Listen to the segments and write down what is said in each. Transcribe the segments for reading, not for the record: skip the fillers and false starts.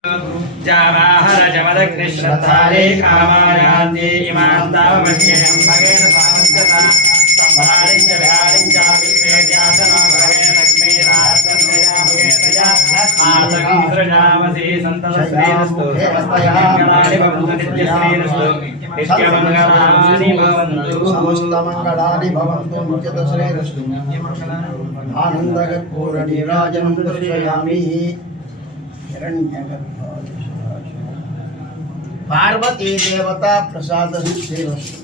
जावाहर जमदग्निश्रद्धारे कामायान्ते इमां तावमह्येन भगेन सामर्थ्यता संभारिं च विहारिं च विश्वेद्यासनो भगेन लक्ष्मीराजन्त्रया भगेतया आसकं सृजामसि सन्ततश्रीरस्तु समस्तमङ्गलानि भवन्तु नित्यश्रीरस्तु नित्यमङ्गलानि भवन्तु समस्तमङ्गलानि भवन्तु नित्यश्रीरस्तु आनन्दकर्पूरनीराजनं दर्शयामि पार्वती देवता प्रसाद सिद्धिरस्तु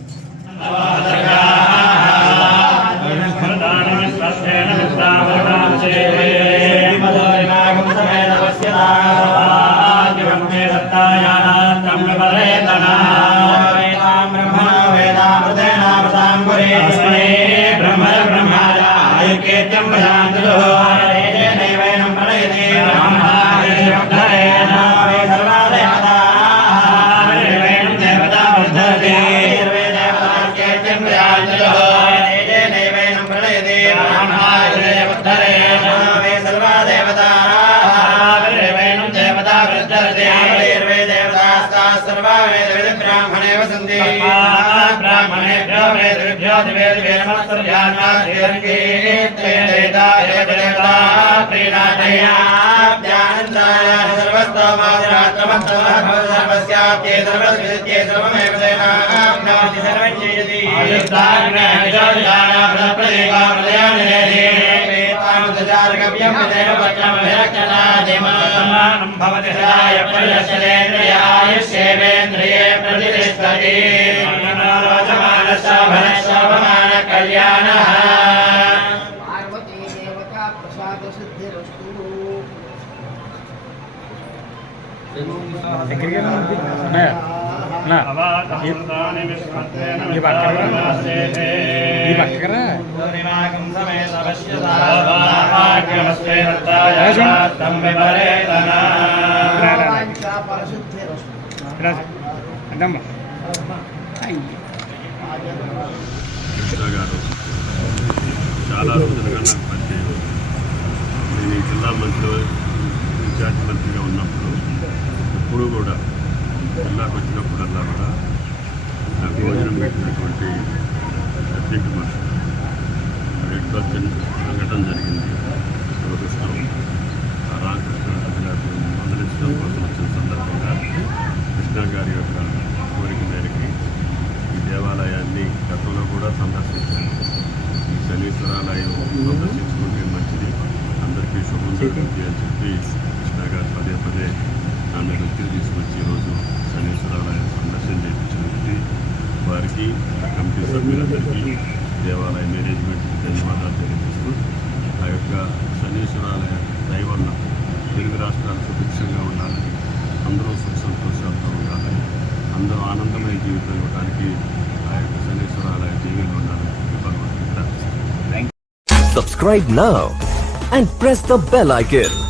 ब्राह्मणेभ्यो वेदेभ्यो दिवेभ्यो कल्याणः पार्वती देवता प्रसाद सिद्धिरस्तु గారు చాలా రోజులుగా నాకు పరిచయం. నేను ఈ జిల్లా మంత్రిలో ఇన్ఛార్జ్ మంత్రిగా ఉన్నప్పుడు ఎప్పుడూ కూడా జిల్లాకు వచ్చినప్పుడల్లా కూడా నాకు భోజనం పెట్టినటువంటి ప్రత్యేక మనిషి రెడ్ బస్ సంఘటన జరిగింది. దురదృష్టం రామకృష్ణ గారిని మందలించడం కోసం వచ్చిన సందర్భంగా కృష్ణ గారి యొక్క కోరిక మేరకి ఈ దేవాలయాన్ని గతంలో కూడా సందర్శించాను. ఈ శనీశ్వరాలయం సందర్శించుకుంటే మంచిది, అందరికీ శుభం జరుగుతుంది అని చెప్పి కృష్ణ గారు పదే పదే నన్ను వృత్తిని తీసుకొచ్చి ఈరోజు శనీశ్వరాలయం సందర్శన చేయించినది. వారికి కమిటీ సభ్యులందరికీ దేవాలయ మేనేజ్మెంట్కి ధన్యవాదాలు తెలియజేస్తూ ఆ యొక్క శనీశ్వరాలయ దయ వల్ల తెలుగు రాష్ట్రాలు సుభిక్షంగా ఉండాలని, అందరూ సుఖ సంతోషాలతో ఉండాలని, అందరూ ఆనందమైన జీవితం ఇవ్వడానికి ఆ యొక్క శనీశ్వరాలయ జీవితంలో ఉండాలని భగవంతుడికి ప్రార్థిస్తున్నాను. Subscribe now and press the bell icon.